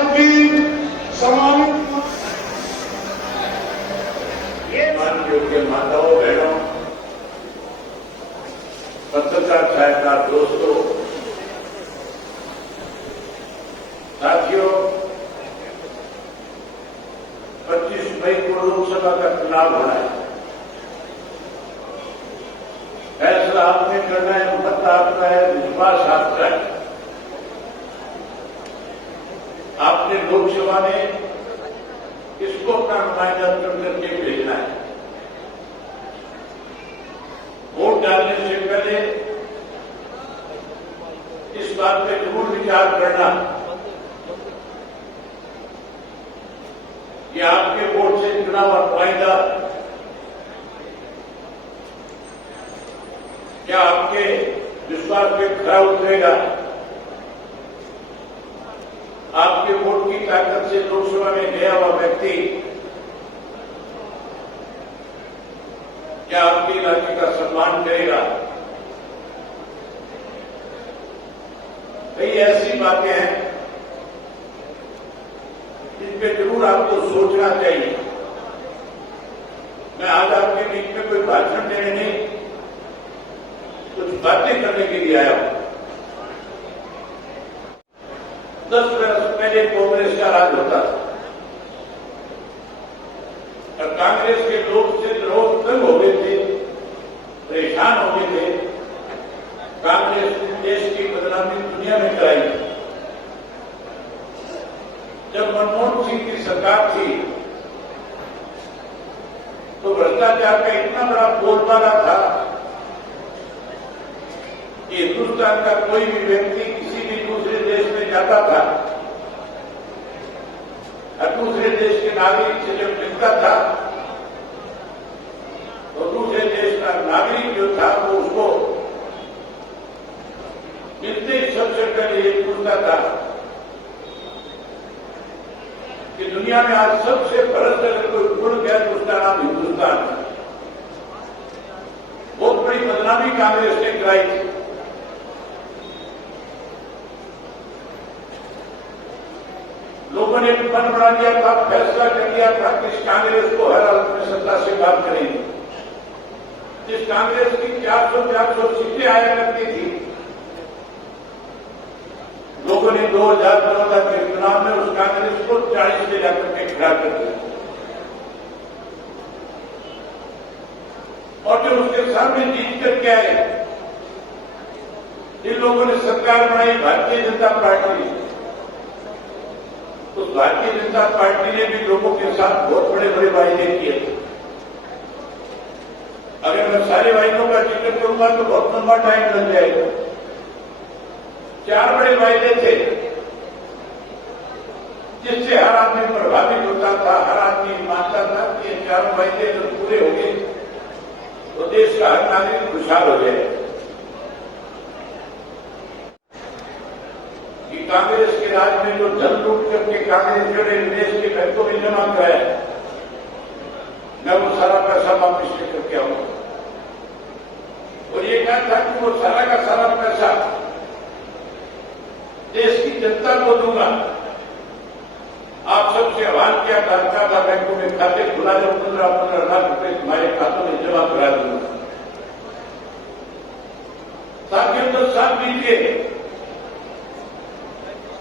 समाज की समान योग्य माताओं बहनों, पत्रकार साहित्यकार दोस्तों, साथियों, 25 मई को लोकसभा का चुनाव होना है। फैसला आपने करना है, मत आपका है, विश्वास आपका है। आपने लोकसभा में इसको अपना नुमाइंदा चुन करके भेजना है। वोट डालने से पहले इस बात पे जरूर विचार करना कि आपके वोट से चुना हुआ नुमाइंदा क्या आपके विश्वास पे खरा उतरेगा, आपके वोट की ताकत से लोकसभा में गया हुआ व्यक्ति क्या आपके इलाके का सम्मान करेगा। कई ऐसी बातें हैं जिन पे जरूर आपको सोचना चाहिए। मैं आज आपके बीच में कोई भाषण देने नहीं, कुछ बातें करने के लिए आया हूं। 10 वर्ष पहले कांग्रेस का राज होता था और कांग्रेस के लोग से लोग तंग हो गए थे, परेशान हो गए थे। कांग्रेस ने देश की बदनामी दुनिया में कराई। जब मनमोहन सिंह की सरकार थी तो भ्रष्टाचार का इतना बड़ा बोलबाला था कि हिंदुस्तान का कोई भी व्यक्ति किसी भी दूसरे देश में जाता था और दूसरे देश के नागरिक से जब मिलता था तो दूसरे देश का नागरिक जो था वो उसको मिलते ही सबसे पहले ये पूछता था कि दुनिया में आज सबसे भ्रष्ट अगर कोई मुल्क है तो उसका नाम हिंदुस्तान है। बहुत बड़ी बदनामी कांग्रेस ने कराई थी। लोगों ने मन बना लिया था, फैसला कर लिया था कि इस कांग्रेस को हर हालत में सत्ता से बाहर करेंगे। जिस कांग्रेस की 400 सीटें आया करती थी, लोगों ने 2014 के चुनाव में उस कांग्रेस को 40 से जाकर के खड़ा कर दिया और जो उसके सामने जीत करके आए, जिन लोगों ने सरकार बनाई भारतीय जनता पार्टी, उस भारतीय जनता पार्टी ने भी लोगों के साथ बहुत बड़े बड़े वायदे किए थे। अगर मैं सारे वायदों का जिक्र करूंगा तो बहुत लंबा टाइम लग जाएगा। 4 बड़े वायदे थे जिससे हर आदमी प्रभावित होता था, हर आदमी मानता था कि ये 4 वायदे जब पूरे हो गए तो देश का हर नागरिक खुशहाल हो जाए। कि कांग्रेस के राज में जो धन लूट करके कांग्रेसियों ने देश के बैंकों में जमा कराया, मैं वो सारा पैसा वापिस लेकर के आऊंगा और ये कहा था कि वो सारा का सारा पैसा देश की जनता को दूंगा। आप सबसे आह्वान किया था बैंकों में खाते खुला दो, 15 लाख रुपए तुम्हारे खातों में जमा करा दूंगा। साथियों 10 साल बीत गए।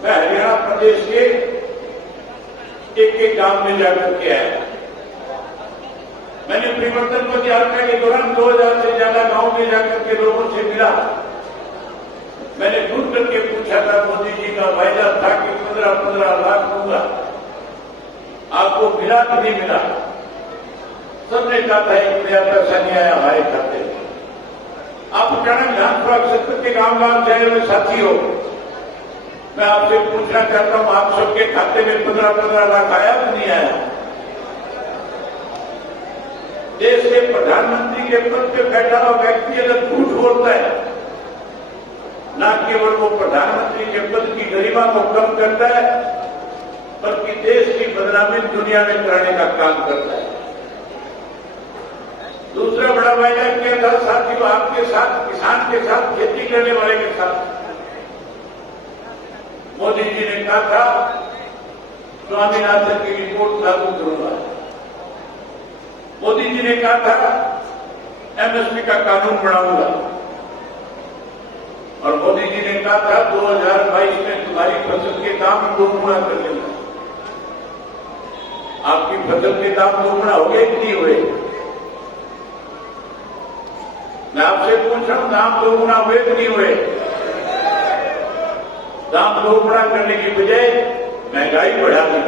मैं हरियाणा प्रदेश के एक गांव में जाकर के आया। मैंने परिवर्तन पद यात्रा के दौरान 2000 से ज्यादा गांव में जाकर के लोगों से मिला। मैंने ढूंढ करके पूछा था, मोदी जी का वायदा था कि 15 लाख दूंगा, आपको मिला कि नहीं मिला? सबने कहा था 1 रुपया पैसा नहीं आया हमारे खाते में। आप अचानक झांसुआ क्षेत्र के गांव जाए हुए साथी हो, मैं आपसे पूछना चाहता हूं, आप सबके खाते में 15 लाख आया कि नहीं आया? देश के प्रधानमंत्री के पद पे बैठा हुआ व्यक्ति अगर झूठ बोलता है, न केवल वो प्रधानमंत्री के पद की गरिमा को कम करता है बल्कि देश की बदनामी दुनिया में कराने का काम करता है। दूसरा बड़ा वायदा किया था साथियों, आपके साथ, किसान के साथ, खेती करने वाले के साथ। मोदी जी ने कहा था स्वामीनाथन की रिपोर्ट लागू करूंगा। मोदी जी ने कहा था एमएसपी का कानून बनाऊंगा, और मोदी जी ने कहा था 2022 में तुम्हारी फसल के दाम दोगुना कर देंगे। आपकी फसल के दाम दोगुना हो गए कि नहीं हुए? मैं आपसे पूछ रहा हूं, दाम दोगुना हुए कि नहीं हुए? दाम दोगुना करने की बजाय महंगाई बढ़ा दी,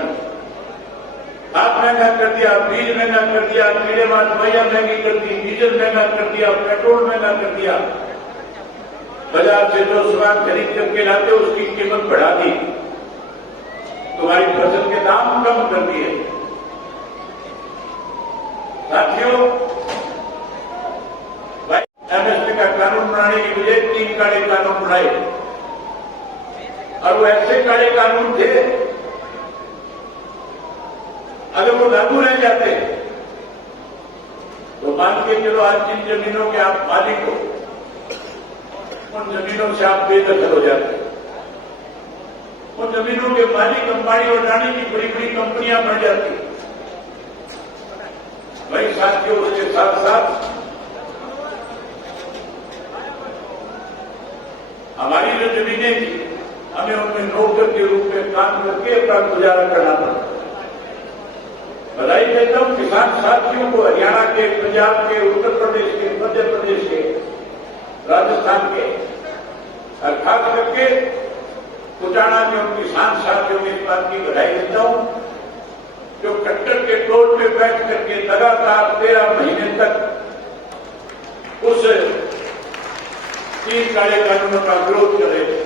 खाद महंगा कर दिया, बीज महंगा कर दिया, कीड़ेमार दवाइयां महंगी कर दी, डीजल महंगा कर दिया, पेट्रोल महंगा कर दिया, बाजार से जो सामान खरीद करके लाते उसकी कीमत बढ़ा दी, तुम्हारी फसल के दाम कम कर दिए। साथियों, एमएसपी का कानून बनाने की बजाय 3 काले कानून बनाए, और वो ऐसे काले कानून थे, अगर वो लागू रह जाते तो मान के चलो आज जिन जमीनों के आप मालिक हो, उन जमीनों से आप बेदखल हो जाते, उन जमीनों के मालिक अंबानी और अडानी की बड़ी बड़ी कंपनियां बन जाती। वही साथियों, उसके साथ साथ हमारी जो जमीनें थी, हमें उनमें नौकर के रूप में काम करके अपना गुजारा करना पड़ता। बधाई देता हूं किसान साथियों को, हरियाणा के, पंजाब के, उत्तर प्रदेश के, मध्य प्रदेश के, राजस्थान के, और खास करके कुचाना के उन किसान साथियों में इस बात की बधाई देता हूं जो कट्टर के टोल पे बैठ करके लगातार 13 महीने तक उस 3 काले कानूनों का विरोध कर रहे थे।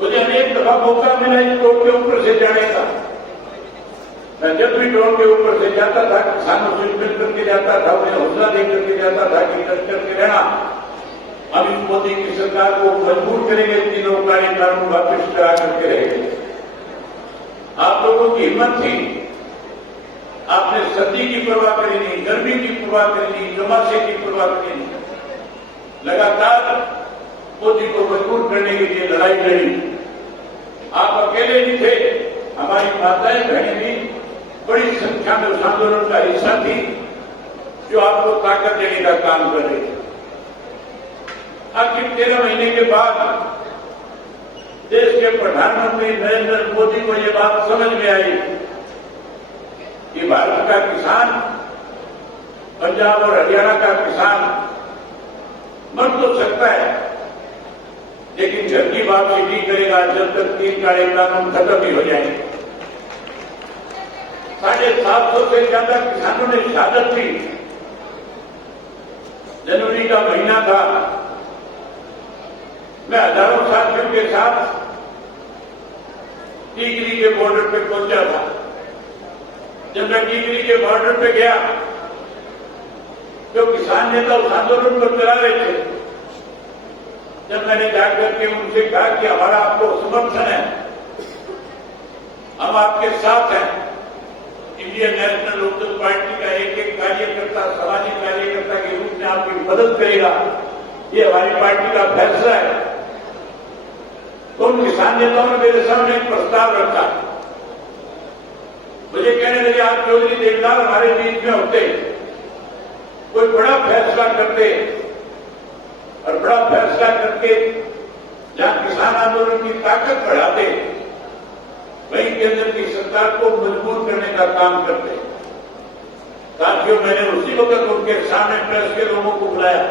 मुझे अनेक दफा मौका मिला इस टोल के ऊपर से जाने का। मैं जब भी टोल के ऊपर से जाता था, किसानों से मिल करके जाता था, उन्हें हौसला दे करके जाता था कि डट करके रहना, हम इस मोदी की सरकार को मजबूर करेंगे, 3 काले कानून वापिस करा करके रहेंगे। आप लोगों की हिम्मत थी, आपने सर्दी की परवाह करी नहीं, गर्मी की परवाह करी नहीं, चौमासे की परवाह करी नहीं, लगातार मोदी को मजबूर करने के लिए लड़ाई लड़ी। आप अकेले नहीं थे, हमारी माताएं बहनें भी बड़ी संख्या में उस आंदोलन का हिस्सा थी, जो आपको ताकत देने का काम कर रही थी। आखिर 13 महीने के बाद देश के प्रधानमंत्री नरेंद्र मोदी को ये बात समझ में आई कि भारत का किसान, पंजाब और हरियाणा का किसान मर तो सकता है, लेकिन घर की वापसी नहीं करेगा जब तक 3 काले कानून खत्म नहीं हो जाएंगे। 750 से ज्यादा किसानों ने शहादत दी। जनवरी का महीना था, मैं हजारों साथियों के साथ टीकरी के बॉर्डर पे पहुंचा था। जब मैं टीकरी के बॉर्डर पे गया, जो किसान नेता उस आंदोलन को चला रहे थे, जब मैंने जाकर के उनसे कहा कि हमारा आपको समर्थन है, हम आपके साथ हैं, इंडियन नेशनल लोकदल पार्टी का एक कार्यकर्ता, सामाजिक कार्यकर्ता के रूप में आपकी मदद करेगा, ये हमारी पार्टी का फैसला है, तो उन किसान नेताओं ने मेरे सामने एक प्रस्ताव रखा। मुझे कहने लगे, आप चौधरी देवलाल हमारे बीच में होते, कोई बड़ा फैसला करते, और बड़ा फैसला करके जहां किसान आंदोलन की ताकत बढ़ाते, वहीं केंद्र की सरकार को मजबूर करने का काम करते। साथियों, मैंने उसी वक्त उनके सामने प्रेस के लोगों को बुलाया।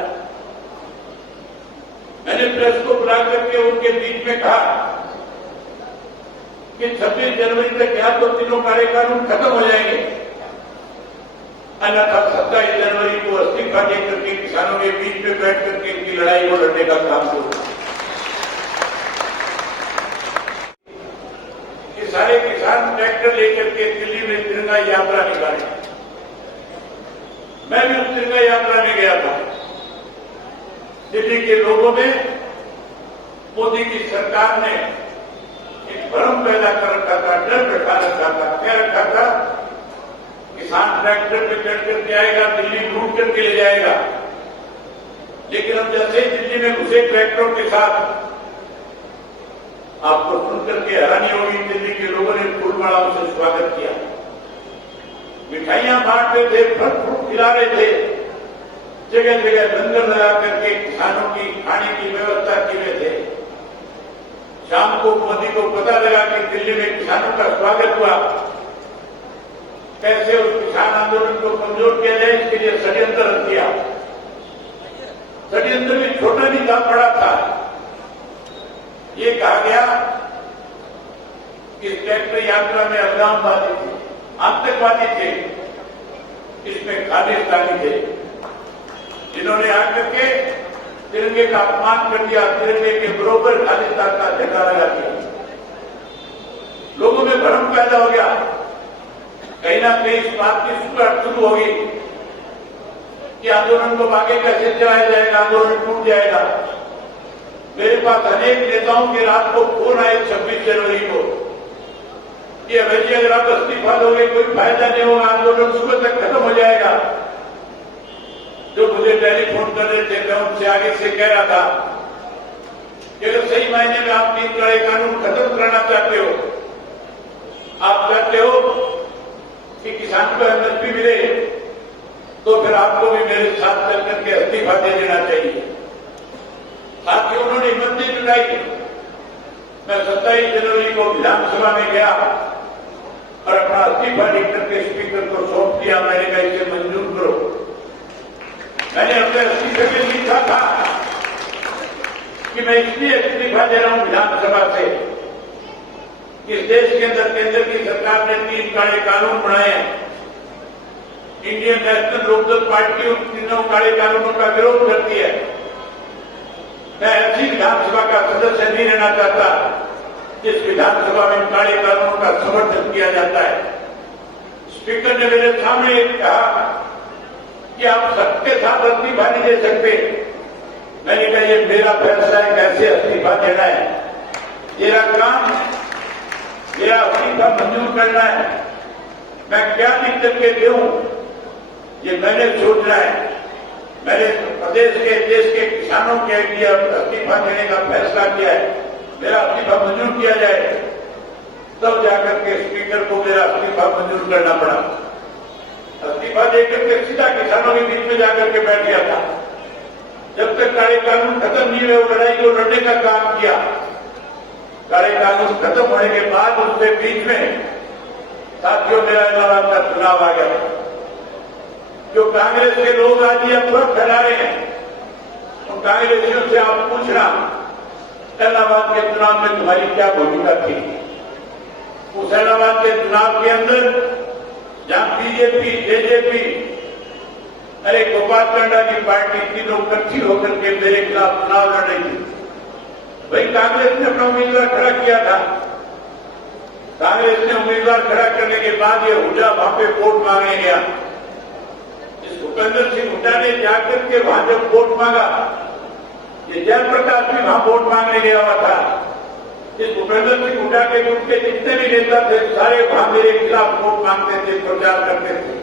मैंने प्रेस को बुला करके उनके बीच में कहा कि 26 जनवरी तक या तो 3 काले कानून खत्म हो जाएंगे, अन्यथा 27 जनवरी को इस्तीफा दे करके किसानों के बीच में बैठ करके इनकी लड़ाई को लड़ने का काम करो। ये सारे किसान ट्रैक्टर लेकर के दिल्ली में तिरंगा यात्रा निकाले। मैं भी उस तिरंगा यात्रा में गया था। दिल्ली के लोगों में मोदी की सरकार ने एक भ्रम पैदा कर रखा था, डर बैठा रखा था, कह रखा था किसान ट्रैक्टर पे चढ़ करके आएगा, दिल्ली लूट करके ले जाएगा। लेकिन हम जैसे ही दिल्ली में घुसे ट्रैक्टरों के साथ, आपको सुनकर के हैरानी होगी, दिल्ली के लोगों ने फूलमालाओं से स्वागत किया, मिठाइयां बांट रहे थे, फल फ्रूट खिला रहे थे, जगह जगह लंगर लगा करके किसानों की खाने की व्यवस्था किए थे। शाम को मोदी को पता लगा कि दिल्ली में किसानों का स्वागत हुआ, कैसे उस किसान आंदोलन को कमजोर किया जाए, इसके लिए षड्यंत्र रच दिया। षड्यंत्र भी छोटा नहीं था, बड़ा था। ये कहा गया कि ट्रैक्टर यात्रा में अफगानवादी थे, आतंकवादी थे, इसमें खालिस्तानी थे, जिन्होंने आकर के तिरंगे का अपमान कर दिया, तिरंगे के बरोबर खालिस्तान का झंडा लगा दिया। लोगों में भ्रम पैदा हो गया, कहीं ना कहीं इस बात की सुबह शुरू होगी कि आंदोलन को आगे कैसे चलाया जाएगा, आंदोलन टूट जाएगा। मेरे पास अनेक नेताओं के रात को फोन आए 26 जनवरी को कि अभी अगर आप इस्तीफा दोगे कोई फायदा नहीं होगा, आंदोलन सुबह तक खत्म हो जाएगा। जो मुझे टेलीफोन कर रहे थे, मैं उनसे आगे से कह रहा था कि अगर सही मायने में आप 3 कड़े कानून खत्म करना चाहते हो, आप चाहते हो कि किसान को एमएसपी मिले, तो फिर आपको भी मेरे साथ चल करके इस्तीफा दे देना चाहिए। साथियों, उन्होंने हिम्मत नहीं जुटाई। मैं 27 जनवरी को विधानसभा में गया और अपना इस्तीफा लिख करके स्पीकर को सौंप दिया। मैंने कहा इसे मंजूर करो। मैंने अपने इस्तीफे में लिखा था कि मैं इसलिए इस्तीफा दे रहा हूं विधानसभा से, इस देश के अंदर केंद्र की सरकार ने 3 काले कानून बनाए हैं। इंडियन नेशनल लोकदल पार्टी उन तीनों काले कानूनों का विरोध करती है। मैं ऐसी विधानसभा का सदस्य नहीं रहना चाहता जिस विधानसभा में काले कानूनों का समर्थन किया जाता है। स्पीकर ने मेरे सामने कहा कि आप सबके साथ इस्तीफा नहीं दे सकते। मैंने कहा ये मेरा फैसला है कैसे इस्तीफा देना है, मेरा काम, मेरा इस्तीफा मंजूर करना है। मैं क्या लिख करके दूं ये मैंने सोचना है। मैंने प्रदेश के, देश के किसानों के लिए इस्तीफा देने का फैसला किया है। मेरा इस्तीफा मंजूर किया जाए, तब जाकर के स्पीकर को मेरा इस्तीफा मंजूर करना पड़ा। इस्तीफा देकर के सीधा किसानों के बीच में जाकर के बैठ गया था। जब तक काले कानून खत्म नहीं हुए, वो लड़ाई को लड़ने का काम किया। काले कानून खत्म होने के बाद उसके बीच में साथियों मेरा इलाहाबाद का चुनाव आ गया। जो कांग्रेस के लोग आज ये अफवाह फैला रहे हैं, उन कांग्रेसियों से आप पूछना इलाहाबाद के चुनाव में तुम्हारी क्या भूमिका थी। उस इलाहाबाद के चुनाव के अंदर जहां बीजेपी, जेजेपी, अरे गोपाल कांडा की पार्टी तीनों इकट्ठी होकर के मेरे खिलाफ चुनाव लड़ रही थी। भाई कांग्रेस ने अपना उम्मीदवार खड़ा किया था। कांग्रेस ने उम्मीदवार खड़ा करने के बाद ये हुड्डा वहां पे वोट मांगने गया। इस भूपेंद्र सिंह हुड्डा ने जाकर के वहां जब वोट मांगा, ये जयप्रकाश भी वहां वोट मांगने गया हुआ था। इस भूपेंद्र सिंह हुड्डा के ग्रुप के जितने भी नेता थे सारे वहां मेरे खिलाफ वोट मांगते थे, प्रचार करते थे।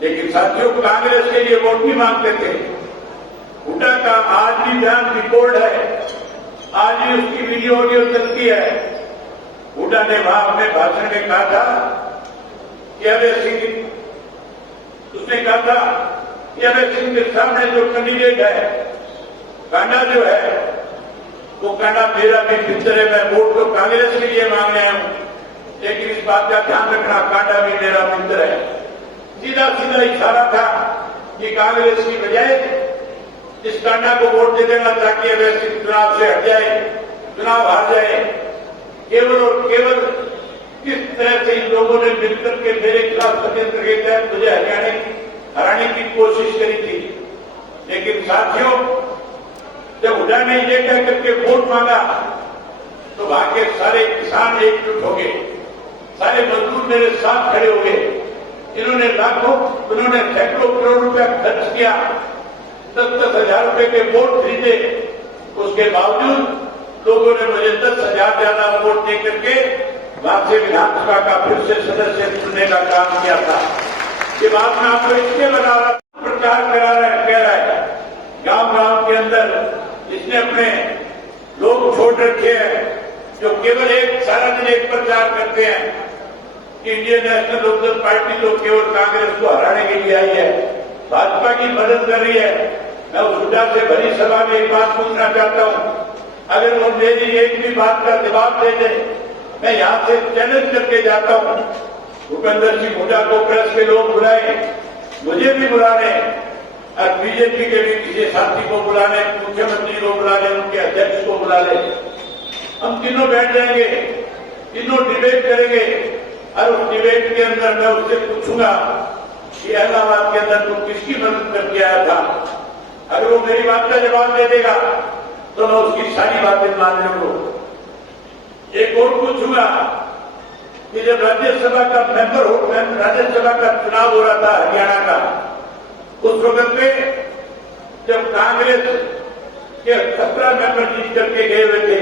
लेकिन साथियों कांग्रेस के लिए वोट नहीं मांगते थे। हुड्डा का आज भी बयान रिकॉर्ड है, आज भी उसकी वीडियो ऑडियो चलती है। हुड्डा ने वहां अपने भाषण में कहा था कि अभय सिंह, उसने कहा था कि अभय सिंह के सामने जो कैंडिडेट है, कांडा जो है, वो कांडा मेरा भी मित्र है। मैं वोट तो कांग्रेस के लिए मांग रहा हूं, लेकिन इस बात का ध्यान रखना कांडा भी मेरा मित्र है। सीधा सीधा इशारा था कि कांग्रेस की बजाय इस कांडा को वोट दे देना ताकि अभय सिंह चुनाव से हट जाए, चुनाव हार जाए। केवल और केवल किस तरह से इन लोगों ने मिलकर के मेरे खिलाफ षड्यंत्र के तहत मुझे हराने की कोशिश करी थी। लेकिन साथियों, जब हुड्डा ने ये कह करके वोट मांगा तो वहां के सारे किसान एकजुट हो गए, सारे मजदूर मेरे साथ खड़े हो गए। इन्होंने उन्होंने सैकड़ों करोड़ रुपया खर्च किया, 10-10 हजार रुपए के वोट खरीदे। उसके बावजूद लोगों ने मुझे 10,000 ज्यादा वोट दे करके वहां से विधानसभा का फिर से सदस्य चुनने का काम किया था। ये बात मैं आपको इसलिए बता रहा, प्रचार करा रहा है, कह रहा है गांव गांव के अंदर इसने अपने लोग छोड़ रखे हैं, जो केवल सारा दिन एक प्रचार करते हैं कि इंडियन नेशनल लोकदल पार्टी तो केवल कांग्रेस को हराने के लिए आई है, भाजपा की मदद कर रही है। मैं उस हुड्डा से भरी सभा में एक बात पूछना चाहता हूं, अगर वो मेरी एक भी बात का जवाब दे दे, मैं यहां से चैलेंज करके जाता हूं, भूपेंद्र सिंह हुड्डा को प्रेस के लोग बुलाए, मुझे भी बुलाने और बीजेपी के भी किसी साथी को बुला ले, मुख्यमंत्री को बुला ले, उनके अध्यक्ष को बुला ले, हम तीनों बैठ जाएंगे, तीनों डिबेट करेंगे और उस डिबेट के अंदर मैं उससे पूछूंगा कि इलाहाबाद के अंदर तुम किसकी मदद करके आया था। अगर वो मेरी बात का जवाब दे देगा तो मैं उसकी सारी बातें मान लूंगा। एक और पूछूंगा कि जब राज्यसभा का राज्यसभा का चुनाव हो रहा था हरियाणा का, उस वक्त में जब कांग्रेस के 17 मेंबर जीत करके गए हुए थे,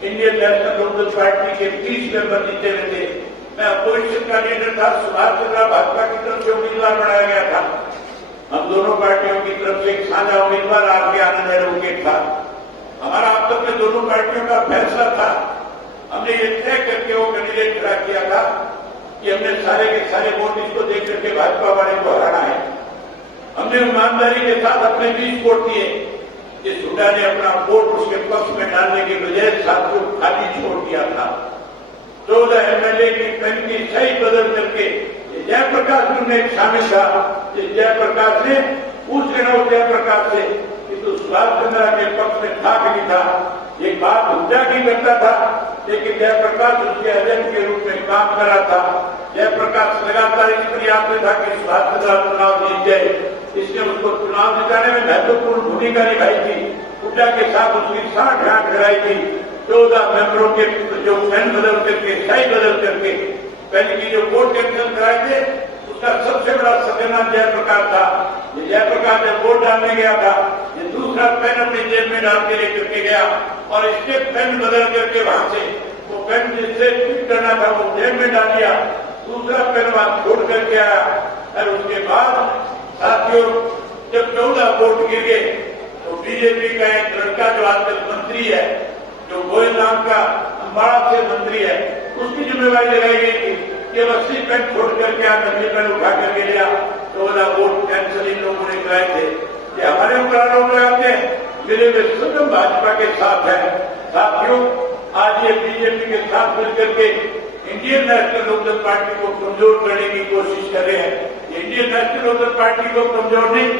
इंडियन नेशनल लोकदल पार्टी के 30 मेंबर जीते हुए थे, मैं अपोजिशन का लीडर था, सुभाष चंद्र भाजपा की तरफ से उम्मीदवार बनाया गया था। हम दोनों पार्टियों की तरफ से एक साझा उम्मीदवार आगे आनंद एडवोकेट था। हमारा आपस में दोनों पार्टियों का फैसला था, हमने ये तय करके वो कैंडिडेट खड़ा किया था कि हमने सारे के सारे वोट इसको देख करके भाजपा वाले को हराना है। हमने ईमानदारी के साथ अपने 20 वोट दिए। इस हुड्डा ने अपना वोट उसके पक्ष में डालने के बजाय साथियों खाली छोड़ दिया था। 14 एमएलए की पेन की सही बदल करके जयप्रकाश जी में शामिल था। इस जयप्रकाश ने पूछ लेना उस जयप्रकाश से कि तो सुभाष चंद्र के पक्ष में था कि नहीं था। एक बात हुड्डा की करता था, लेकिन जयप्रकाश उसके एजेंट के रूप में काम कर रहा था। जयप्रकाश लगातार इस प्रयास में था कि सुभाष चंद्र चुनाव जीत जाए, इसने उसको चुनाव जिताने में महत्वपूर्ण भूमिका निभाई थी। हुड्डा के साथ उसकी साठ-गांठ कराई थी। 14 मेंबरों के जो पेन बदल करके सही बदल करके पहले की जो वोट कैंसिल कराए थे, उसका सबसे बड़ा सत्यनारायण जयप्रकाश था। ये जयप्रकाश जब वोट डालने गया था, ये दूसरा पेन अपनी जेब में डाल के लेकर के गया और इसके पेन बदल करके वहां से वो पेन जिससे ट्वीट करना था वो जेब में डाल दिया, दूसरा पेन वहां छोड़ करके आया। और उसके बाद साथियों जब 14 वोट गिर गए तो बीजेपी का एक लड़का जो आजकल मंत्री है, जो गोयल नाम का अम्बाड़ा से मंत्री है, उसकी जिम्मेवारी लगाई गई थी कि 80 पेन छोड़ करके नकली पेन उठा करके लिया। 14 वोट कैंसिल इन लोगों ने कराए थे। ये हमारे ऊपर आरोप लगाते हैं, मिले हुए स्वयं भाजपा के साथ है। साथियों आज ये बीजेपी के साथ मिलकर के इंडियन नेशनल लोकदल पार्टी को कमजोर करने की कोशिश कर रहे हैं। इंडियन नेशनल लोकदल पार्टी को कमजोर नहीं,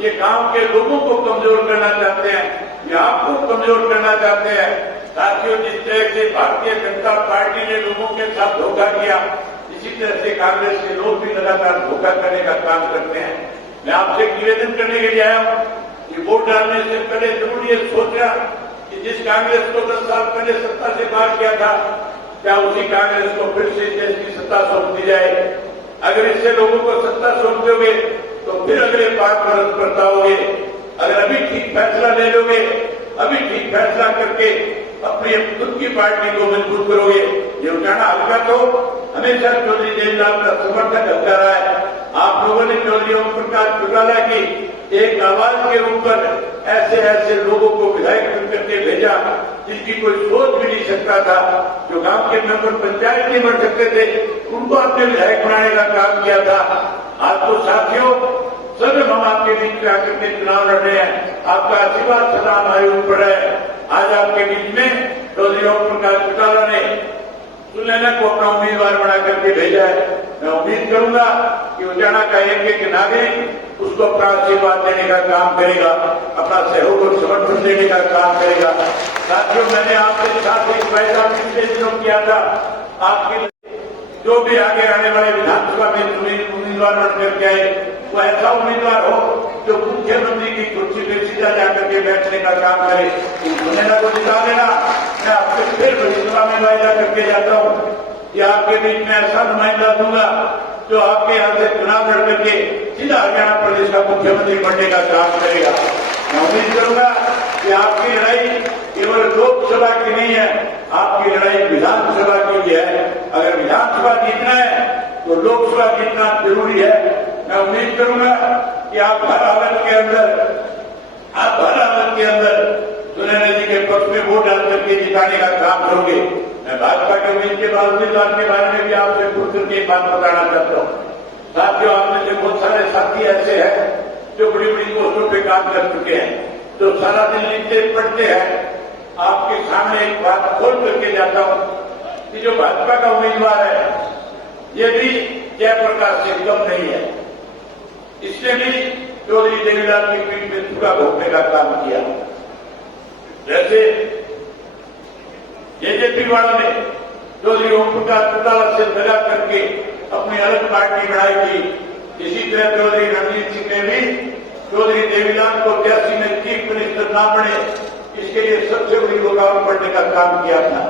ये गांव के लोगों को कमजोर करना चाहते हैं, ये आपको कमजोर करना चाहते हैं। साथियों जिस तरह से भारतीय जनता पार्टी ने लोगों के साथ धोखा किया, इसी तरह से कांग्रेस के लोग भी लगातार धोखा करने का काम करते हैं। मैं आपसे निवेदन करने के लिए आया हूं कि वोट डालने से पहले जरूर ये सोचना कि जिस कांग्रेस को 10 साल पहले सत्ता से बाहर किया था, क्या उसी कांग्रेस को फिर से देश की सत्ता सौंप दी जाए। अगर इससे लोगों को सत्ता सौंप दोगे तो फिर अगले 5 वर्ष बरताओगे। अगर अभी ठीक फैसला ले लोगे, अभी ठीक फैसला करके अपनी खुद की पार्टी को मजबूत करोगे। ये उठाना हल्का तो हमेशा चौधरी देवलाल का समर्थन करता रहा है। आप लोगों ने चौधरी ओम प्रकाश चौटाला की एक आवाज के ऊपर ऐसे ऐसे लोगों को विधायक चुन करके भेजा जिनकी कोई सोच भी नहीं सकता था, जो गांव के मेंबर पंचायत नहीं बन सकते थे, उनको अपने विधायक बनाने का काम किया था। आज तो साथियों सब हम आपके बीच में आकर के चुनाव लड़ रहे हैं, आपका आशीर्वाद सदा हमारे ऊपर है। आज आपके बीच में चौधरी ओम प्रकाश चौटाला ने सुनैना को अपना उम्मीदवार बना करके भेजा है। मैं उम्मीद करूंगा कि उजाना का एक नागरिक उसको अपना आशीर्वाद देने का काम करेगा, अपना सहयोग और समर्थन देने का काम करेगा। साथियों मैंने आपके साथ एक वायदा पिछले दिनों किया था, आपके जो भी आगे आने वाले विधानसभा में उम्मीदवार बन करके आए वो ऐसा उम्मीदवार हो जो मुख्यमंत्री की कुर्सी पर सीधा जाकर के बैठने का काम करे। सुनैना को जिता देना। मैं आपसे फिर सभा में वायदा करके जाता हूं कि आपके बीच में ऐसा नुमाइंदा दूंगा जो आपके यहां से चुनाव लड़ करके सीधा हरियाणा प्रदेश का मुख्यमंत्री बनने का काम करेगा। मैं उम्मीद करूंगा कि आपकी लड़ाई केवल लोकसभा की नहीं है, आपकी लड़ाई विधानसभा की भी है। अगर विधानसभा जीतना है तो लोकसभा जीतना जरूरी है। मैं उम्मीद करूंगा कि आप हर हालत के अंदर सुनैना जी के पक्ष उसमें वोट डाल करके जिताने का काम करोगे। मैं भाजपा के उम्मीदवार के बारे में भी आपसे खुल करके एक बात बताना चाहता हूँ। साथियों, आप में से बहुत सारे साथी ऐसे हैं जो बड़ी बड़ी पोस्टों पे काम कर चुके हैं, जो सारा दिन लिखते पढ़ते हैं। आपके सामने एक बात खोल करके जाता हूं कि जो भाजपा का उम्मीदवार है, ये भी जयप्रकाश से कम नहीं है। इसने भी चौधरी देवीलाल की पीठ में चूड़ा घोंपने का काम किया। जैसे जेजेपी वालों ने चौधरी ओम प्रकाश चौटाला से दगा करके अपनी अलग पार्टी बनाई थी, इसी तरह चौधरी रणजीत सिंह ने भी चौधरी देवीलाल को 83 में चीफ मिनिस्टर ना बने, इसके लिए सबसे बड़ी रुकावट पड़ने का काम किया था।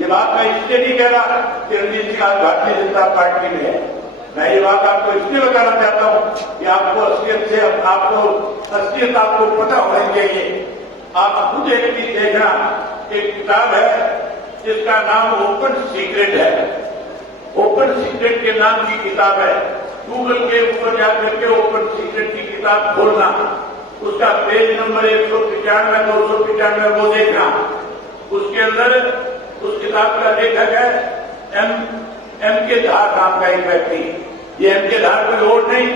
ये बात मैं इसलिए नहीं कह रहा कि रणजीत सिंह आज भारतीय जनता पार्टी में है। मैं ये बात आपको इसलिए बताना चाहता हूं कि आपको असलियत आपको पता होनी चाहिए। आप खुद एक चीज देखना, एक किताब है जिसका नाम ओपन सीक्रेट है। ओपन सीक्रेट के नाम की किताब है। गूगल के ऊपर जाकर के ओपन सीक्रेट की किताब खोलना, उसका पेज नंबर 195 295 वो देखना। उसके अंदर उस किताब का लेखक है एम के धार नाम का एक व्यक्ति। ये एम के धार कोई और नहीं,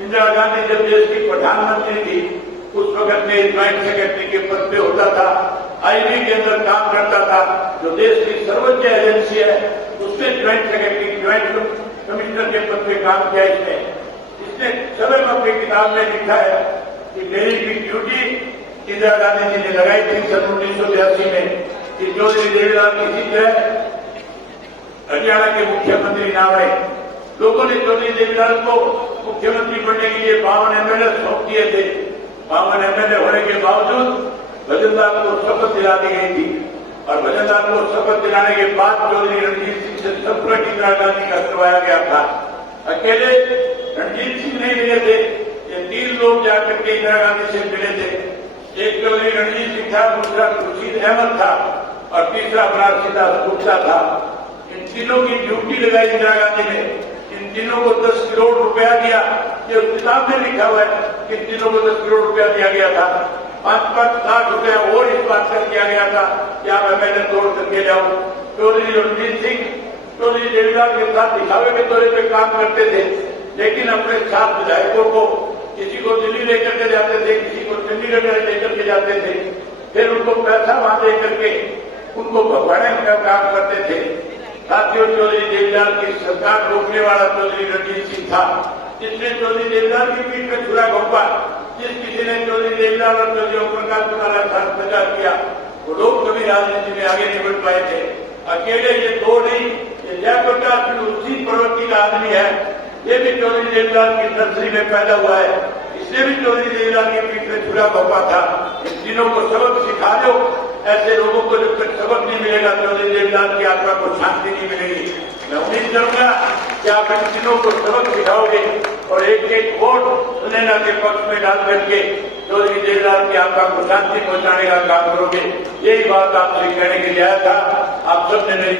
इंदिरा गांधी जब देश की प्रधानमंत्री थी उस वक्त में ज्वाइंट सेक्रेटरी के पद पे होता था, आईबी के अंदर काम करता था, जो देश की सर्वोच्च एजेंसी है उसमें ज्वाइंट सेक्रेटरी, ज्वाइंट कमिश्नर के पद पे काम किया। इसने स्वयं अपनी किताब में लिखा है कि मेरी भी ड्यूटी इंदिरा गांधी जी ने लगाई थी सन 1982 में कि चौधरी देवीलाल किसी तरह हरियाणा के मुख्यमंत्री ना बने। लोगों ने चौधरी देवीलाल को मुख्यमंत्री बनने के लिए 52 एमएलए सौंप दिए थे। 52 एमएलए होने के बावजूद भजनलाल को शपथ दिला दी गई थी और भजनलाल को शपथ दिलाने के बाद चौधरी रणजीत सिंह से सब इंदिरा गांधी का करवाया गया था। अकेले रणजीत सिंह नहीं मिले थे, ये 3 लोग जाकर के इंदिरा गांधी से मिले थे। एक चौधरी रणजीत सिंह था, दूसरा खुर्शीद अहमद था और तीसरा बनारसी दास गुप्ता था। इन तीनों की ड्यूटी लगाई इंदिरा गांधी ने। इन तीनों को 10 करोड़ रुपया दिया। ये उस किताब में लिखा हुआ है कि इन तीनों को 10 करोड़ रुपया दिया गया था। 5-5 लाख रुपया और इस बात कर दिया गया था कि आप एमएलए तोड़ करके जाओ। चौधरी रणजीत सिंह चौधरी देवीलाल के साथ दिखावे के तौर पर काम करते थे, लेकिन अपने 7 विधायकों को किसी को दिल्ली लेकर के जाते थे, किसी को चंडीगढ़ लेकर के जाते थे, फिर उनको पैसा वहां देकर के उनको भगवाने का काम करते थे। साथियों, चौधरी देवीलाल की सरकार रोकने वाला चौधरी रणजीत सिंह था, जिसने चौधरी देवीलाल की पीठ में छुरा घोंपा। जिस किसी ने चौधरी देवीलाल और चौधरी ओम प्रकाश चौटाला का प्रचार किया, वो लोग कभी राजनीति में आगे नहीं बढ़ पाए थे। अकेले ये 2 नहीं, ये जयप्रकाश भी उसी प्रवृत्ति का आदमी है। ये भी चौधरी देवीलाल की नर्सरी में पैदा हुआ है। इसने भी चौधरी देवीलाल की पीठ में छुरा घोंपा था। इन तीनों को सबक सिखा दो। ऐसे लोगों को जब तक सबक नहीं मिलेगा, चौधरी देवीलाल की आत्मा को शांति नहीं मिलेगी। मैं उम्मीद करूंगा कि आप इन तीनों को सबक सिखाओगे और एक वोट सुनैना के पक्ष में डाल करके चौधरी देवीलाल की आत्मा को शांति पहुंचाने का काम करोगे। यही बात आपसे कहने के लिए आया था। आप सबने मेरी